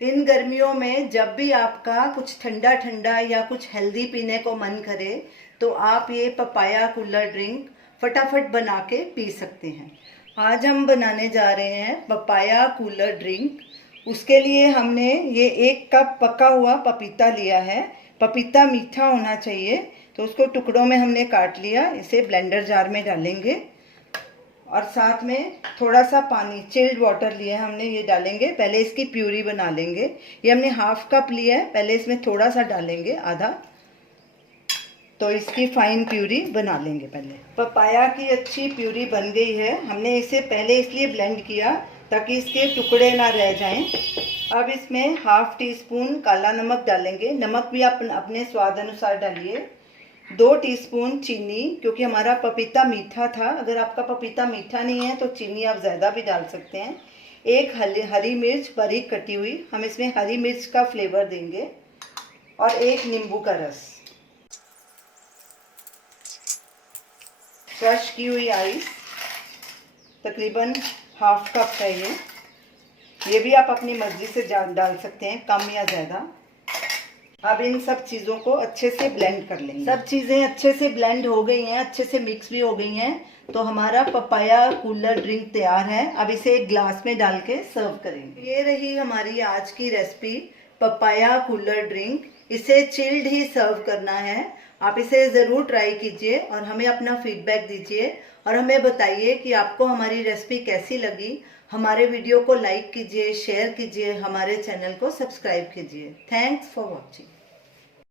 इन गर्मियों में जब भी आपका कुछ ठंडा ठंडा या कुछ हेल्दी पीने को मन करे तो आप ये पपाया कूलर ड्रिंक फटाफट बना के पी सकते हैं। आज हम बनाने जा रहे हैं पपाया कूलर ड्रिंक। उसके लिए हमने ये 1 कप पका हुआ पपीता लिया है। पपीता मीठा होना चाहिए, तो उसको टुकड़ों में हमने काट लिया। इसे ब्लेंडर जार में डालेंगे और साथ में थोड़ा सा पानी, चिल्ड वाटर लिया है हमने, ये डालेंगे। पहले इसकी प्यूरी बना लेंगे। ये हमने 1/2 कप लिया है, पहले इसमें थोड़ा सा डालेंगे, आधा, तो इसकी फाइन प्यूरी बना लेंगे। पहले पपाया की अच्छी प्यूरी बन गई है। हमने इसे पहले इसलिए ब्लेंड किया ताकि इसके टुकड़े ना रह जाएं। अब इसमें 1/2 टीस्पून काला नमक डालेंगे। नमक भी आप अपने स्वाद अनुसार डालिए। 2 टीस्पून चीनी, क्योंकि हमारा पपीता मीठा था। अगर आपका पपीता मीठा नहीं है तो चीनी आप ज़्यादा भी डाल सकते हैं। 1 हरी मिर्च बारीक कटी हुई, हम इसमें हरी मिर्च का फ्लेवर देंगे। और 1 नींबू का रस। क्रश की हुई आइस, तकरीबन 1/2 कप है ये भी आप अपनी मर्जी से डाल सकते हैं, कम या ज़्यादा। अब इन सब चीज़ों को अच्छे से ब्लेंड कर लेंगे। सब चीज़ें अच्छे से ब्लेंड हो गई हैं, अच्छे से मिक्स भी हो गई हैं, तो हमारा पपाया कूलर ड्रिंक तैयार है। अब इसे एक ग्लास में डाल के सर्व करेंगे। ये रही हमारी आज की रेसिपी, पपाया कूलर ड्रिंक। इसे चिल्ड ही सर्व करना है। आप इसे ज़रूर ट्राई कीजिए और हमें अपना फीडबैक दीजिए और हमें बताइए कि आपको हमारी रेसिपी कैसी लगी। हमारे वीडियो को लाइक कीजिए, शेयर कीजिए, हमारे चैनल को सब्सक्राइब कीजिए। Thanks for watching.